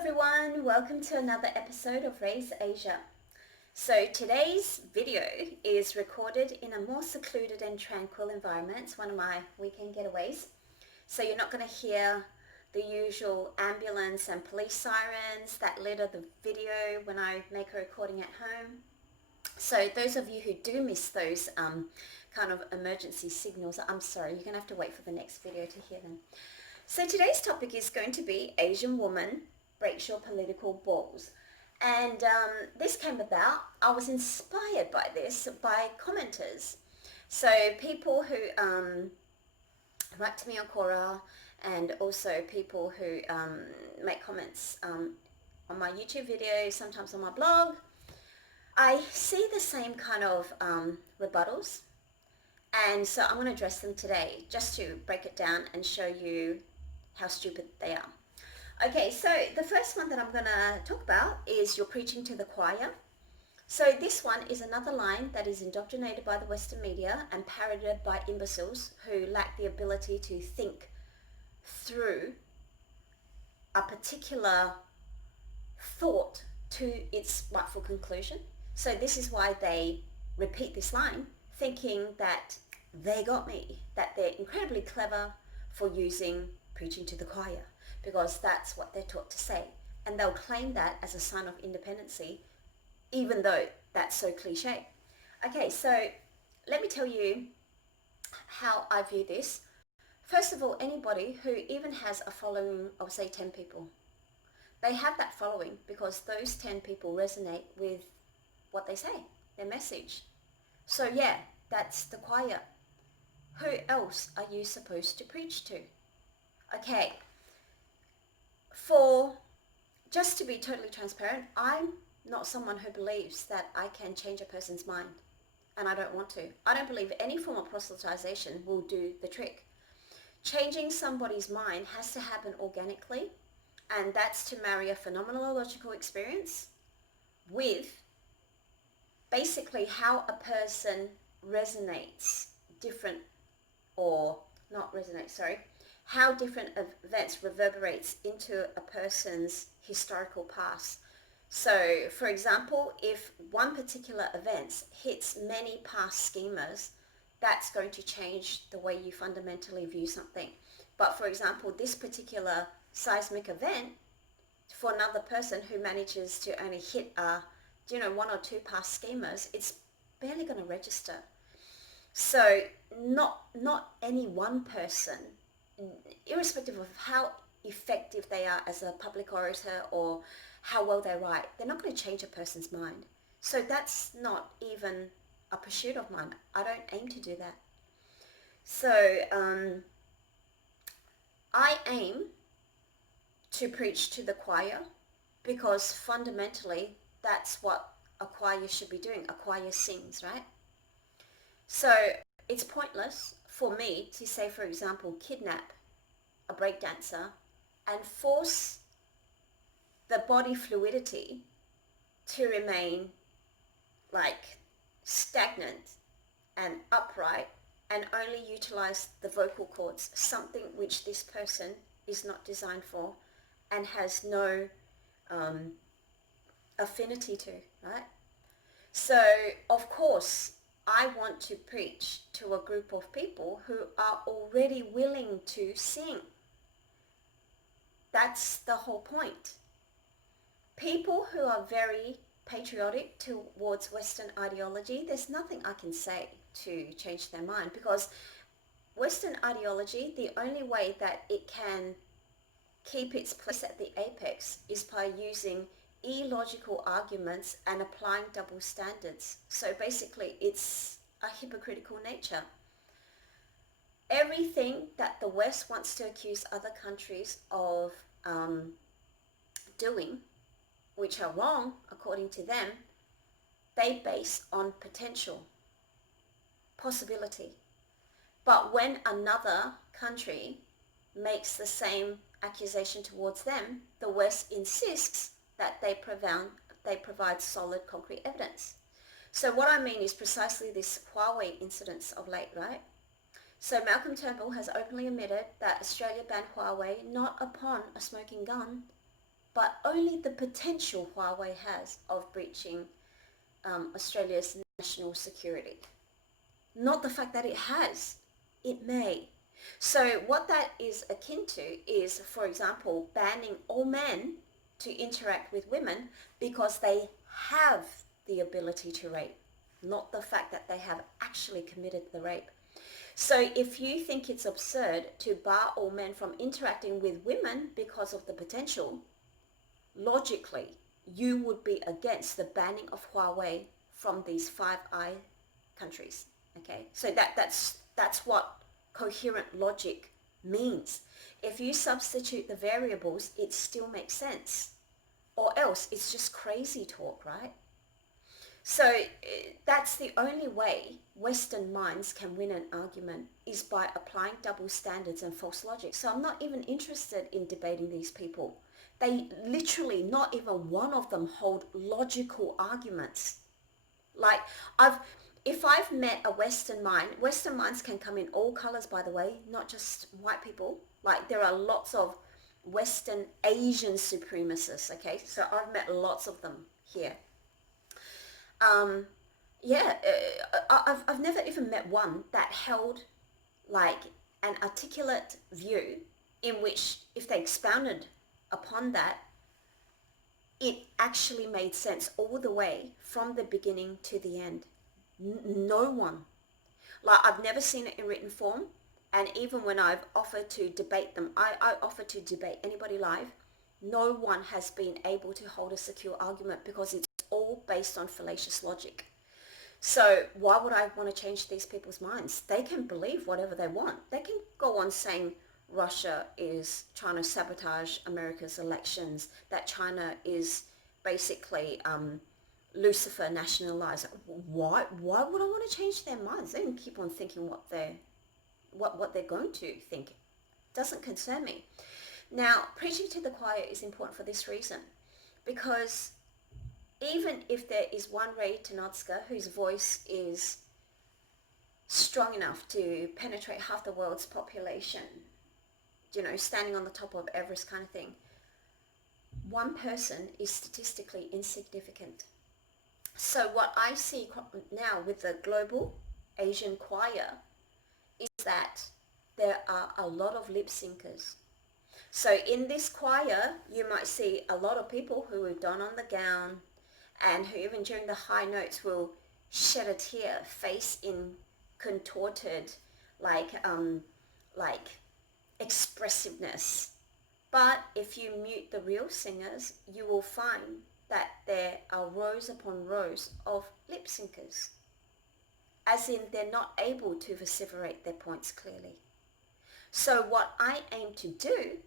everyone, welcome to another episode of Raise Asia. So today's video is recorded in a more secluded and tranquil environment. It's one of my weekend getaways. So you're not going to hear the usual ambulance and police sirens that litter the video when I make a recording at home. So those of you who do miss those kind of emergency signals, I'm sorry, you're going to have to wait for the next video to hear them. So today's topic is going to be Asian woman breaks your political balls. And this came about, I was inspired by this by commenters. So people who write to me on Quora, and also people who make comments on my YouTube videos, sometimes on my blog. I see the same kind of rebuttals, and so I'm going to address them today just to break it down and show you how stupid they are. Okay, so the first one that I'm going to talk about is you're preaching to the choir. So this one is another line that is indoctrinated by the Western media and parroted by imbeciles who lack the ability to think through a particular thought to its rightful conclusion. So this is why they repeat this line, thinking that they got me, that they're incredibly clever for using preaching to the choir, because that's what they're taught to say. And they'll claim that as a sign of independency, even though that's so cliche. Okay, so let me tell you how I view this. First of all, anybody who even has a following of, say, 10 people, they have that following because those 10 people resonate with what they say, their message. So yeah, that's the choir. Who else are you supposed to preach to? Okay, just to be totally transparent, I'm not someone who believes that I can change a person's mind, and I don't want to. I don't believe any form of proselytization will do the trick. Changing somebody's mind has to happen organically, and that's to marry a phenomenological experience with basically how a person resonates different, or not resonates, sorry, how different events reverberates into a person's historical past. So, for example, if one particular event hits many past schemas, that's going to change the way you fundamentally view something. But for example, this particular seismic event, for another person who manages to only hit one or two past schemas, it's barely going to register. So not any one person, irrespective of how effective they are as a public orator or how well they write, they're not going to change a person's mind. So that's not even a pursuit of mine. I don't aim to do that. So I aim to preach to the choir because fundamentally that's what a choir should be doing. A choir sings, right? So it's pointless for me to say, for example, kidnap a breakdancer and force the body fluidity to remain like stagnant and upright and only utilize the vocal cords, something which this person is not designed for and has no affinity to, right? So of course I want to preach to a group of people who are already willing to sing. That's the whole point. People who are very patriotic towards Western ideology, there's nothing I can say to change their mind, because Western ideology, the only way that it can keep its place at the apex is by using illogical arguments and applying double standards. So basically it's a hypocritical nature. Everything that the West wants to accuse other countries of doing, which are wrong according to them, they base on potential, possibility. But when another country makes the same accusation towards them, the West insists that they provide solid, concrete evidence. So what I mean is precisely this Huawei incidents of late, right? So Malcolm Turnbull has openly admitted that Australia banned Huawei not upon a smoking gun, but only the potential Huawei has of breaching Australia's national security. Not the fact that it has. It may. So what that is akin to is, for example, banning all men to interact with women because they have the ability to rape, not the fact that they have actually committed the rape. So if you think it's absurd to bar all men from interacting with women because of the potential, logically, you would be against the banning of Huawei from these Five Eye countries. Okay, so that's what coherent logic means. If you substitute the variables, it still makes sense. Or else it's just crazy talk, right? So that's the only way Western minds can win an argument, is by applying double standards and false logic. So I'm not even interested in debating these people. They literally, not even one of them hold logical arguments. Like if I've met a Western mind, Western minds can come in all colors, by the way, not just white people. Like there are lots of Western Asian supremacists, okay? So I've met lots of them here. I've never even met one that held like an articulate view in which, if they expounded upon that, it actually made sense all the way from the beginning to the end. No one. Like, I've never seen it in written form, and even when I've offered to debate them, I offer to debate anybody live, no one has been able to hold a secure argument because it's all based on fallacious logic. So why would I want to change these people's minds? They can believe whatever they want. They can go on saying Russia is trying to sabotage America's elections, that China is basically Lucifer nationalized. Why would I want to change their minds? They can keep on thinking what they're going to think. It doesn't concern me. Now, preaching to the choir is important for this reason, because even if there is one Ray Tanotska whose voice is strong enough to penetrate half the world's population, standing on the top of Everest kind of thing, one person is statistically insignificant. So what I see now with the global Asian choir is that there are a lot of lip syncers. So in this choir, you might see a lot of people who have done on the gown, and who even during the high notes will shed a tear, face in contorted, like expressiveness. But if you mute the real singers, you will find that there are rows upon rows of lip syncers, as in they're not able to vociferate their points clearly. So what I aim to do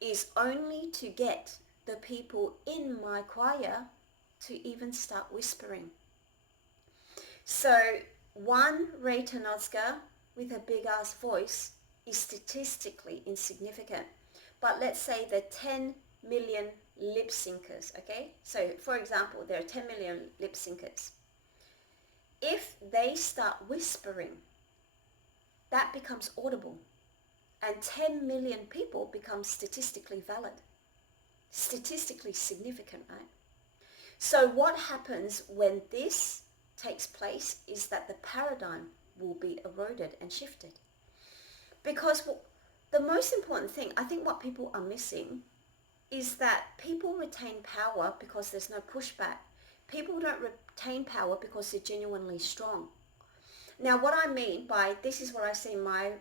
is only to get the people in my choir to even start whispering. So one Ray Tanotska with a big ass voice is statistically insignificant. But let's say there are 10 million lip syncers, okay? So for example, there are 10 million lip syncers. If they start whispering, that becomes audible. And 10 million people become statistically valid. Statistically significant, right? So what happens when this takes place is that the paradigm will be eroded and shifted. Because the most important thing, I think what people are missing, is that people retain power because there's no pushback. People don't retain power because they're genuinely strong. Now, what I mean by this is what I see in my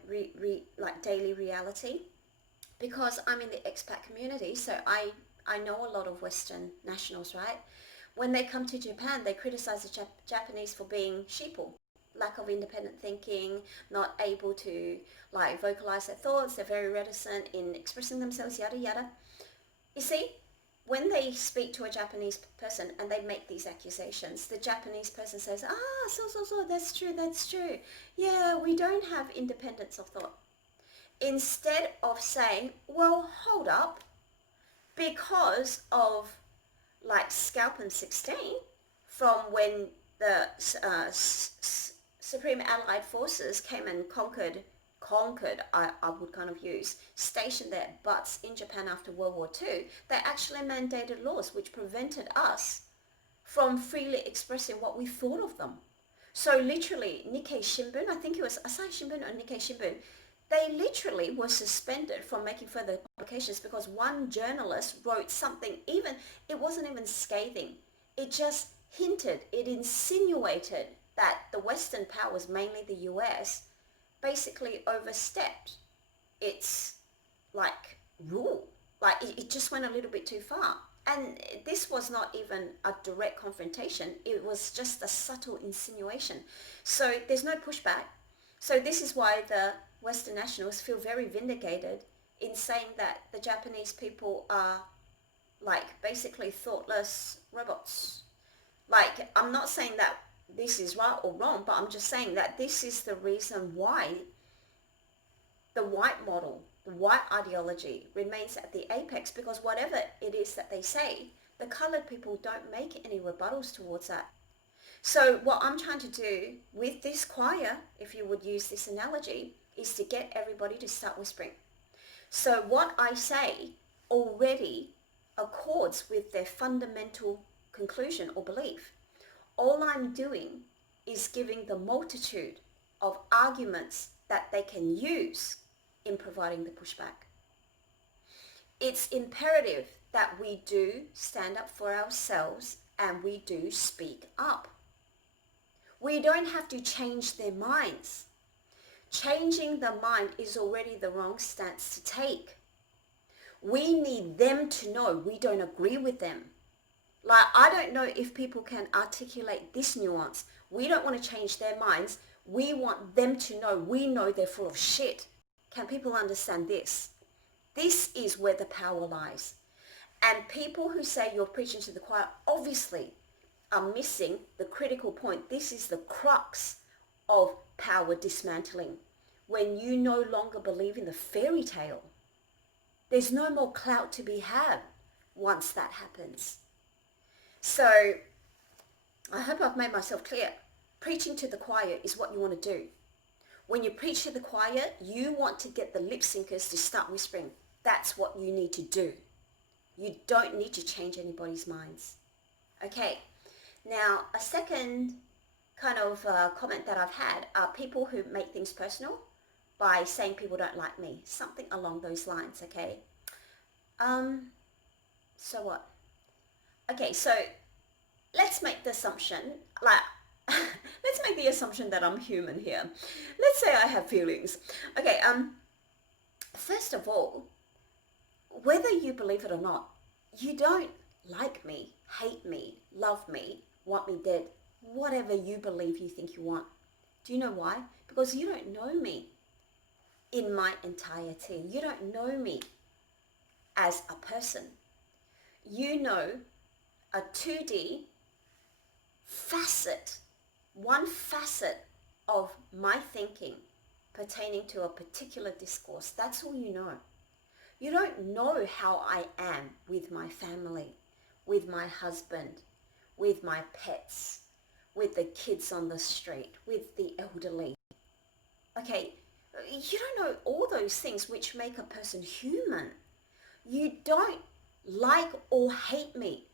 daily reality, because I'm in the expat community, so I know a lot of Western nationals, right? When they come to Japan, they criticize the Japanese for being sheeple, lack of independent thinking, not able to vocalize their thoughts. They're very reticent in expressing themselves, yada yada. You see, when they speak to a Japanese person and they make these accusations, the Japanese person says, so, that's true. Yeah, we don't have independence of thought. Instead of saying, well, hold up, because of Scalpin 16, from when the Supreme Allied Forces came and conquered conquered, I would kind of use, stationed their butts in Japan after World War II, they actually mandated laws which prevented us from freely expressing what we thought of them. So literally, Nikkei Shimbun, I think it was Asahi Shimbun or Nikkei Shimbun, they literally were suspended from making further publications because one journalist wrote something, even, it wasn't even scathing. It just hinted, it insinuated that the Western powers, mainly the US, basically overstepped its like rule. Like it just went a little bit too far. And this was not even a direct confrontation. It was just a subtle insinuation. So there's no pushback. So this is why the Western nationals feel very vindicated in saying that the Japanese people are like basically thoughtless robots. Like, I'm not saying that this is right or wrong, but I'm just saying that this is the reason why the white model, the white ideology remains at the apex, because whatever it is that they say, the colored people don't make any rebuttals towards that. So what I'm trying to do with this choir, if you would use this analogy, is to get everybody to start whispering. So what I say already accords with their fundamental conclusion or belief. All I'm doing is giving the multitude of arguments that they can use in providing the pushback. It's imperative that we do stand up for ourselves and we do speak up. We don't have to change their minds. Changing the mind is already the wrong stance to take. We need them to know we don't agree with them. Like, I don't know if people can articulate this nuance. We don't want to change their minds. We want them to know we know they're full of shit. Can people understand this? This is where the power lies. And people who say you're preaching to the choir obviously are missing the critical point. This is the crux of power dismantling. When you no longer believe in the fairy tale, there's no more clout to be had once that happens. So I hope I've made myself clear. Preaching to the choir is what you want to do. When you preach to the choir, you want to get the lip syncers to start whispering. That's what you need to do. You don't need to change anybody's minds. Okay, now a second kind of comment that I've had are people who make things personal by saying people don't like me. Something along those lines, okay? So what? Okay, so let's make the assumption, like, let's make the assumption that I'm human here. Let's say I have feelings. Okay, first of all, whether you believe it or not, you don't like me, hate me, love me, want me dead, whatever you believe you think you want. Do you know why? Because you don't know me in my entirety. You don't know me as a person. You know a 2D facet, one facet of my thinking pertaining to a particular discourse. That's all you know. You don't know how I am with my family, with my husband, with my pets, with the kids on the street, with the elderly. Okay, you don't know all those things which make a person human. You don't like or hate me.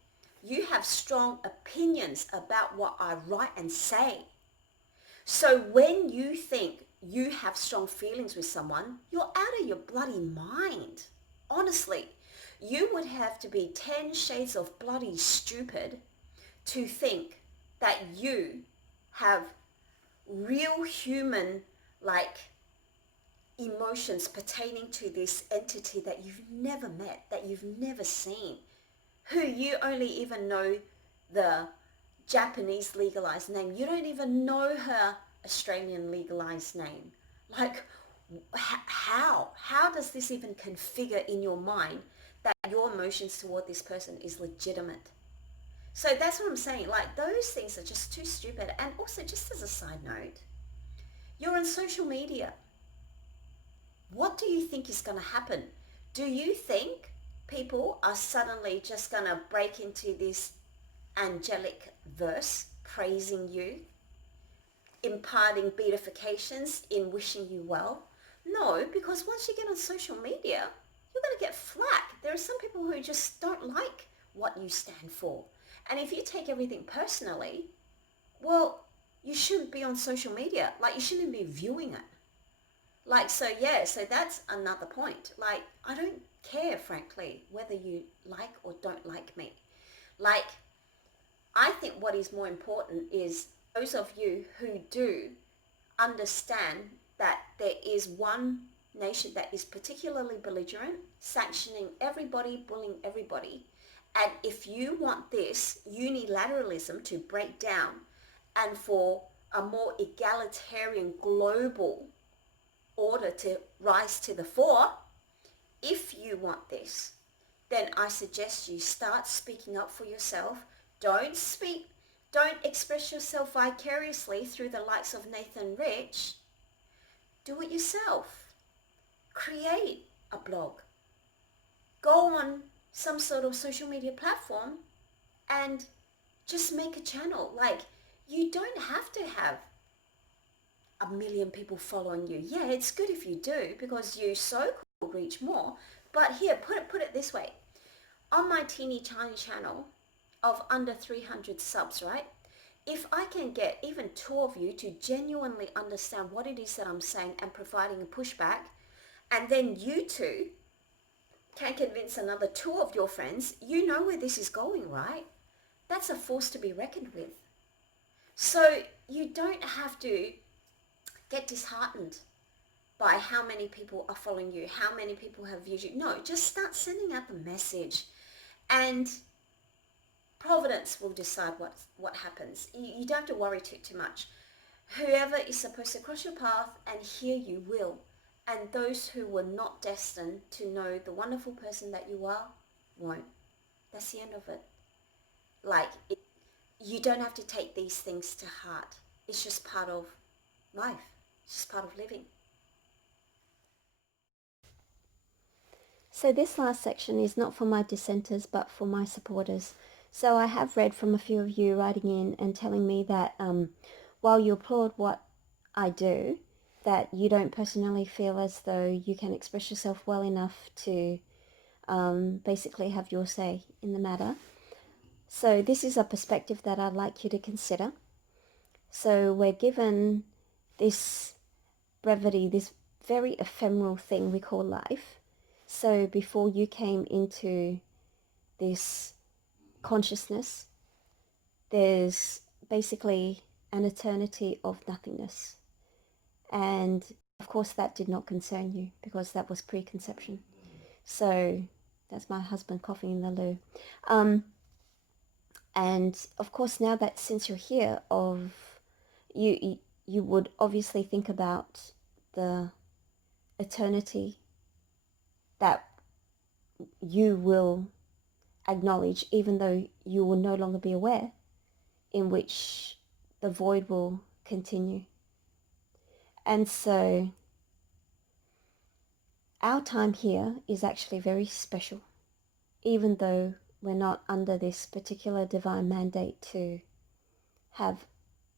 You have strong opinions about what I write and say. So when you think you have strong feelings with someone, you're out of your bloody mind. Honestly, you would have to be 10 shades of bloody stupid to think that you have real human like emotions pertaining to this entity that you've never met, that you've never seen, who you only even know the Japanese legalized name. You don't even know her Australian legalized name. Like, how? How does this even configure in your mind that your emotions toward this person is legitimate? So that's what I'm saying. Like, those things are just too stupid. And also, just as a side note, you're on social media. What do you think is going to happen? Do you think people are suddenly just going to break into this angelic verse praising you, imparting beatifications in wishing you well? No, because once you get on social media, you're going to get flack. There are some people who just don't like what you stand for. And if you take everything personally, well, you shouldn't be on social media. Like, you shouldn't be viewing it. Like, so yeah, so that's another point. Like, I don't care, frankly, whether you like or don't like me. Like, I think what is more important is those of you who do understand that there is one nation that is particularly belligerent, sanctioning everybody, bullying everybody. And if you want this unilateralism to break down and for a more egalitarian global order to rise to the fore, if you want this, then I suggest you start speaking up for yourself. Don't express yourself vicariously through the likes of Nathan Rich. Do it yourself. Create a blog. Go on some sort of social media platform and just make a channel. Like, you don't have to have a million people following you. Yeah, it's good if you do because you so could reach more. But here, put it this way. On my teeny tiny channel of under 300 subs, right? If I can get even two of you to genuinely understand what it is that I'm saying and providing a pushback, and then you two can convince another two of your friends, you know where this is going, right? That's a force to be reckoned with. So you don't have to get disheartened by how many people are following you, how many people have viewed you. No, just start sending out the message, and Providence will decide what happens. You don't have to worry too much. Whoever is supposed to cross your path and hear you will. And those who were not destined to know the wonderful person that you are won't. That's the end of it. Like, you don't have to take these things to heart. It's just part of life. It's just part of living. So this last section is not for my dissenters, but for my supporters. So I have read from a few of you writing in and telling me that while you applaud what I do, that you don't personally feel as though you can express yourself well enough to basically have your say in the matter. So this is a perspective that I'd like you to consider. So we're given this brevity, this very ephemeral thing we call life. So before you came into this consciousness, there's basically an eternity of nothingness. And of course that did not concern you because that was preconception. So that's my husband coughing in the loo. And of course now that since you're here, you would obviously think about the eternity that you will acknowledge, even though you will no longer be aware, in which the void will continue. And so our time here is actually very special, even though we're not under this particular divine mandate to have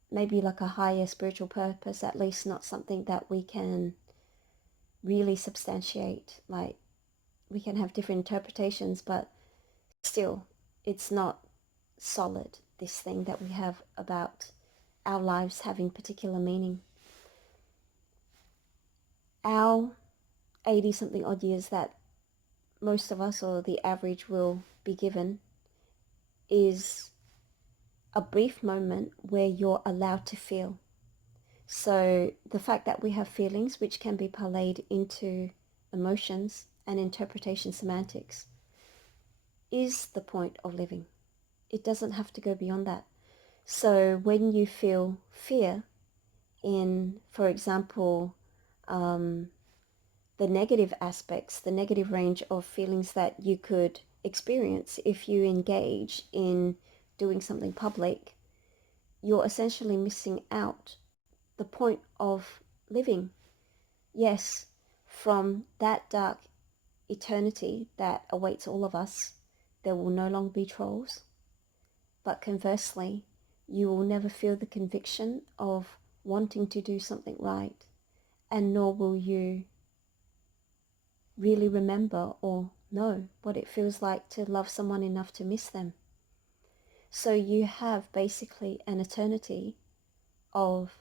maybe like a higher spiritual purpose, at least not something that we can really substantiate. Like, we can have different interpretations, but still, it's not solid, this thing that we have about our lives having particular meaning. Our 80 something odd years that most of us, or the average, will be given is a brief moment where you're allowed to feel. So the fact that we have feelings which can be parlayed into emotions and interpretation semantics is the point of living. It doesn't have to go beyond that. So when you feel fear in, for example, the negative aspects, the negative range of feelings that you could experience if you engage in doing something public, you're essentially missing out the point of living. Yes, from that dark eternity that awaits all of us, there will no longer be trolls. But conversely, you will never feel the conviction of wanting to do something right, and nor will you really remember or know what it feels like to love someone enough to miss them. So you have basically an eternity of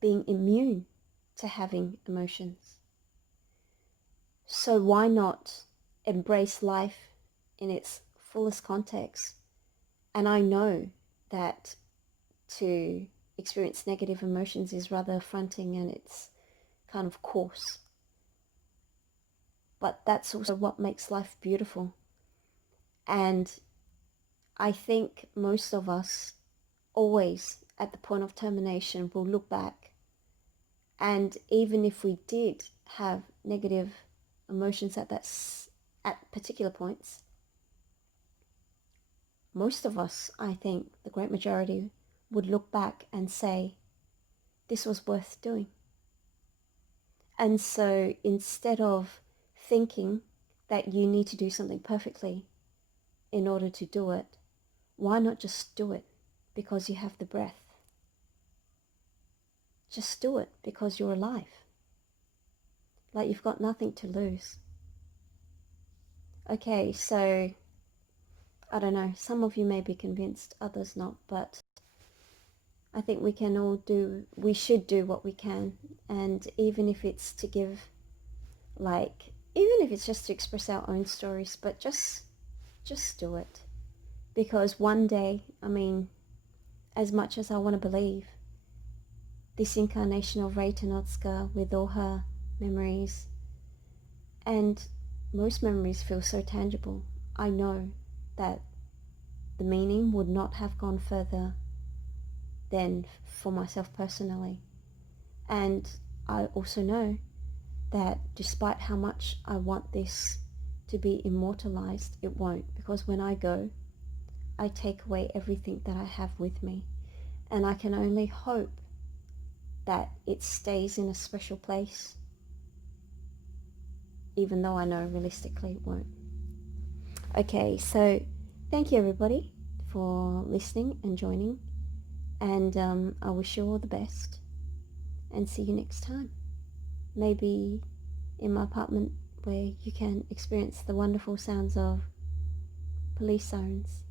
being immune to having emotions. So why not embrace life in its fullest context? And I know that to experience negative emotions is rather affronting and it's kind of coarse. But that's also what makes life beautiful. And I think most of us always at the point of termination will look back, and even if we did have negative emotions at particular points, most of us, I think the great majority, would look back and say this was worth doing. And so instead of thinking that you need to do something perfectly in order to do it, why not just do it because you have the breath? Just do it because you're alive. Like you've got nothing to lose. Okay, so I don't know, some of you may be convinced, others not, but I think we should do what we can. And even if it's to give, even if it's just to express our own stories, but just do it. Because one day, as much as I want to believe, this incarnation of Ray Tanotska with all her memories, and most memories feel so tangible, I know that the meaning would not have gone further than for myself personally. And I also know that despite how much I want this to be immortalized, it won't, because when I go, I take away everything that I have with me. And I can only hope that it stays in a special place, even though I know realistically it won't. Okay, so thank you everybody for listening and joining, and I wish you all the best, and see you next time. Maybe in my apartment where you can experience the wonderful sounds of police sirens.